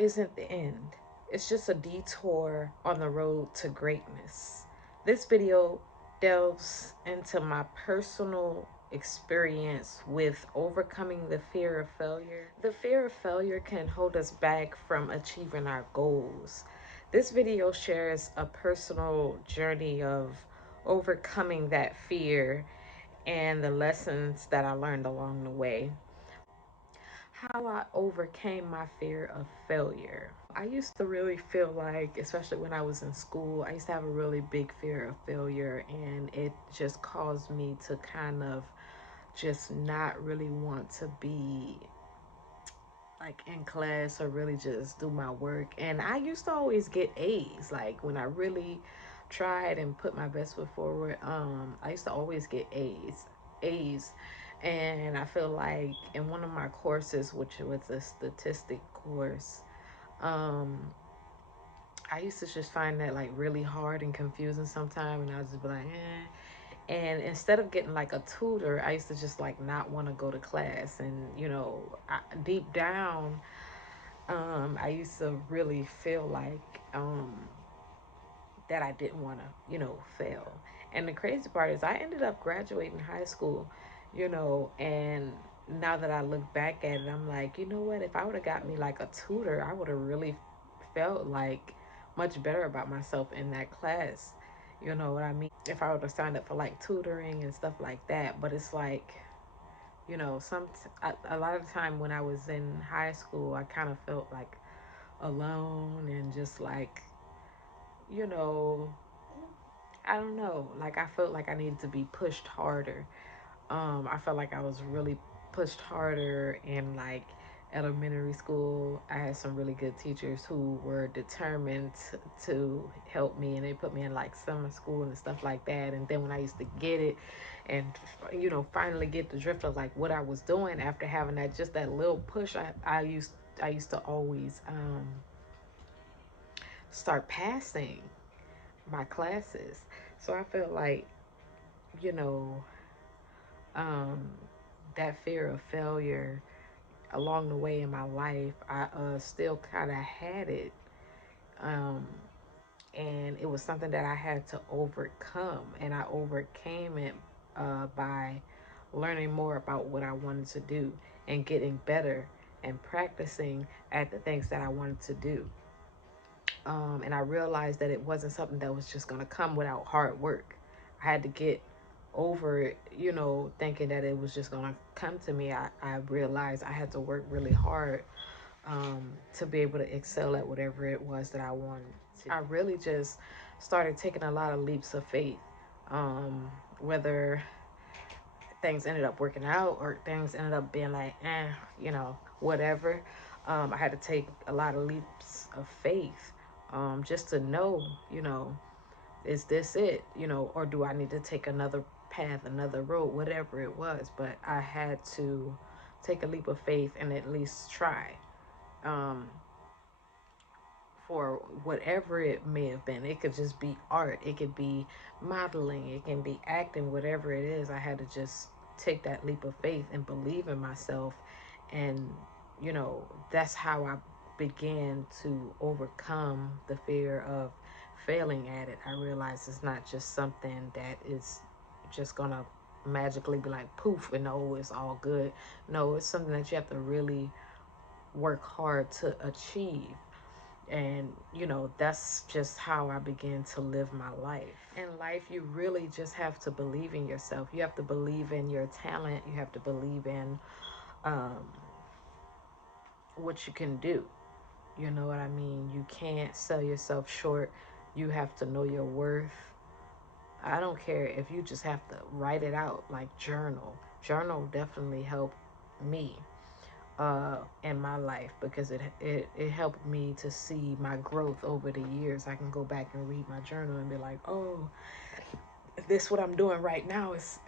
isn't the end. It's just a detour on the road to greatness. This video delves into my personal experience with overcoming the fear of failure. The fear of failure can hold us back from achieving our goals. This video shares a personal journey of overcoming that fear and the lessons that I learned along the way. How I overcame my fear of failure. I used to really feel like, especially when I was in school, I used to have a really big fear of failure, and it just caused me to kind of just not really want to be like in class or really just do my work. And I used to always get A's, like when I really tried and put my best foot forward. I used to always get A's. And I feel like in one of my courses, which was a statistic course, um I used to just find that like really hard and confusing sometimes, and I was just be like, and instead of getting like a tutor, I used to just like not want to go to class. And deep down, I used to really feel like that I didn't want to, fail. And the crazy part is, I ended up graduating high school, and now that I look back at it, I'm like, you know what? If I would have got me like a tutor, I would have really felt like much better about myself in that class. You know what I mean? If I would have signed up for like tutoring and stuff like that. But it's like, a lot of the time when I was in high school, I kind of felt like alone and just like, you know, I don't know, like I felt like I needed to be pushed harder. I felt like I was really pushed harder in like elementary school. I had some really good teachers who were determined to help me, and they put me in like summer school and stuff like that. And then when I used to get it and finally get the drift of like what I was doing after having that, just that little push, I used to always start passing my classes. So I felt like, you know, um, that fear of failure along the way in my life, I still kind of had it. Um, and it was something that I had to overcome. And I overcame it by learning more about what I wanted to do and getting better and practicing at the things that I wanted to do. And I realized that it wasn't something that was just going to come without hard work. I had to get over it, thinking that it was just going to come to me. I realized I had to work really hard to be able to excel at whatever it was that I wanted to. I really just started taking a lot of leaps of faith, whether things ended up working out or things ended up being like, whatever. I had to take a lot of leaps of faith, just to know, is this it, or do I need to take another path, another road, whatever it was. But I had to take a leap of faith and at least try. Um, for whatever it may have been. It could just be art, it could be modeling, it can be acting, whatever it is. I had to just take that leap of faith and believe in myself. And, that's how I began to overcome the fear of failing at it. I realized it's not just something that is just gonna magically be like poof and oh, it's all good. No, it's something that you have to really work hard to achieve. And that's just how I began to live my life. In life, you really just have to believe in yourself. You have to believe in your talent. You have to believe in um, what you can do. You know what I mean? You can't sell yourself short. You have to know your worth. I don't care if you just have to write it out, like journal definitely helped me in my life, because it helped me to see my growth over the years. I can go back and read my journal and be like, oh, this what I'm doing right now is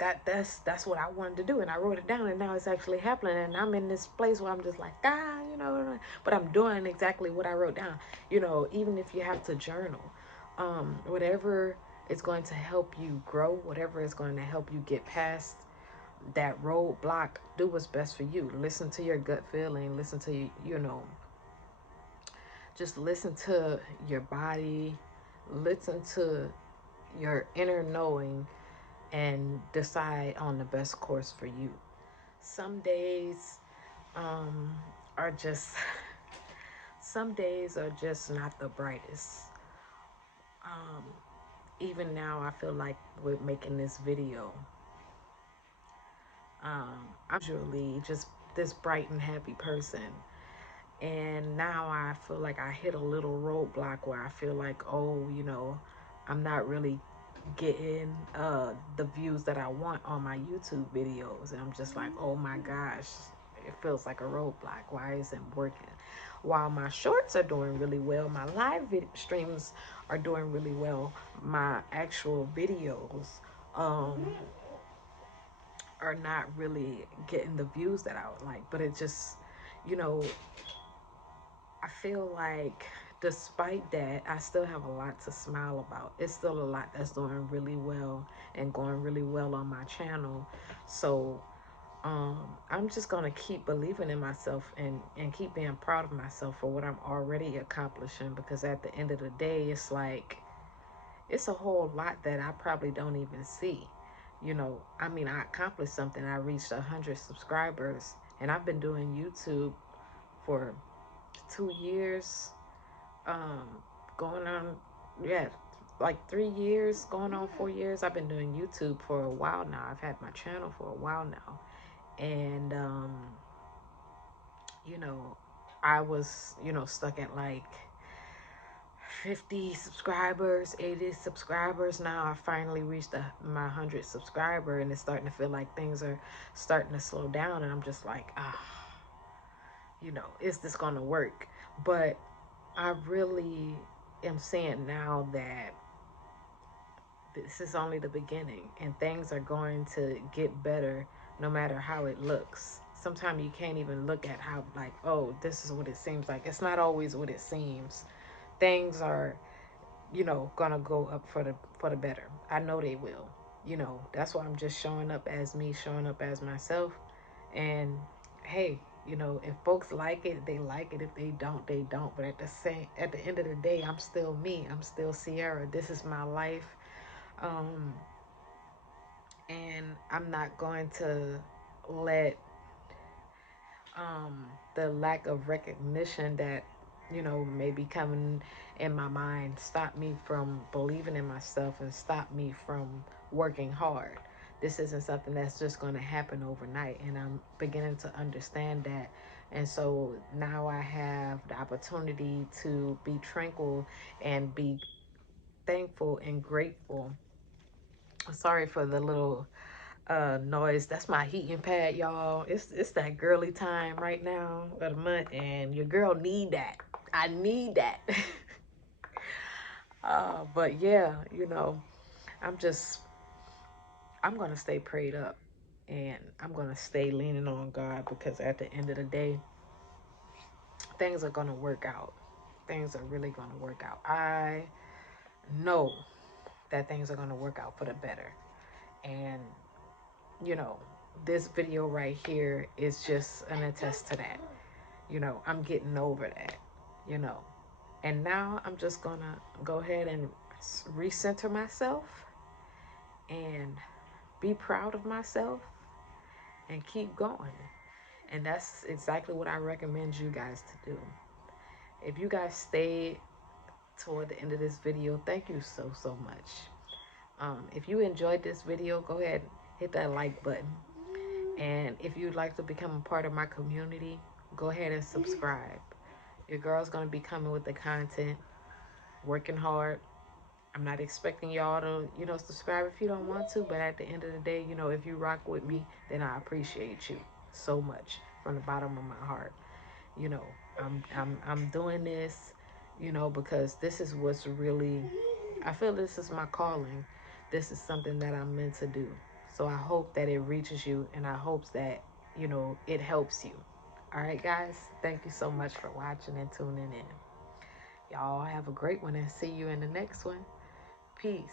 that's what I wanted to do, and I wrote it down, and now it's actually happening, and I'm in this place where I'm just like, but I'm doing exactly what I wrote down. Even if you have to journal, whatever is going to help you grow, whatever is going to help you get past that roadblock, do what's best for you. Listen to your gut feeling. Listen to Just listen to your body, listen to your inner knowing, and decide on the best course for you. Some days um, are just some days are just not the brightest. Um, Even now, I feel like with making this video, I'm usually just this bright and happy person. And now I feel like I hit a little roadblock where I feel like, oh, I'm not really getting the views that I want on my YouTube videos. And I'm just like, oh my gosh, it feels like a roadblock. Why isn't it working? While my shorts are doing really well, my live streams are doing really well, my actual videos um, are not really getting the views that I would like. But it just, you know, I feel like despite that, I still have a lot to smile about. It's still a lot that's doing really well and going really well on my channel. So I'm just gonna keep believing in myself and keep being proud of myself for what I'm already accomplishing, because at the end of the day, it's like it's a whole lot that I probably don't even see. I mean, I accomplished something. I reached 100 subscribers, and I've been doing YouTube for 2 years, um going on, yeah, like 3 years, going on 4 years. I've been doing YouTube for a while now. I've had my channel for a while now. And you know I was stuck at like 50 subscribers, 80 subscribers. Now I finally reached my 100 subscriber, and it's starting to feel like things are starting to slow down, and I'm just like, is this gonna work? But I really am saying now that this is only the beginning, and things are going to get better no matter how it looks. Sometimes you can't even look at how, like, oh, this is what it seems like. It's not always what it seems. Things are, gonna go up for the better. I know they will. That's why I'm just showing up as me, showing up as myself. And hey, if folks like it, they like it. If they don't, they don't. But at the end of the day, I'm still me. I'm still Sierra. This is my life. um and I'm not going to let the lack of recognition that may be coming in my mind stop me from believing in myself and stop me from working hard. This isn't something that's just going to happen overnight, and I'm beginning to understand that. And so now I have the opportunity to be tranquil and be thankful and grateful. Sorry for the little noise. That's my heating pad, y'all. It's that girly time right now of the month, and your girl need that. I need that. But yeah, I'm just I'm gonna stay prayed up, and I'm gonna stay leaning on God, because at the end of the day, things are gonna work out. Things are really gonna work out. I know that things are gonna work out for the better. And you know, this video right here is just an attest to that. I'm getting over that, you know. And now I'm just gonna go ahead and recenter myself and be proud of myself and keep going. And that's exactly what I recommend you guys to do. If you guys stayed toward the end of this video, thank you so, so much. If you enjoyed this video, go ahead and hit that like button. And if you'd like to become a part of my community, go ahead and subscribe. Your girl's going to be coming with the content, working hard. I'm not expecting y'all to, subscribe if you don't want to, but at the end of the day, if you rock with me, then I appreciate you so much from the bottom of my heart. You know, I'm doing this, because this is what's really, I feel this is my calling. This is something that I'm meant to do. So I hope that it reaches you, and I hope that, it helps you. All right, guys, thank you so much for watching and tuning in. Y'all have a great one, and see you in the next one. Peace.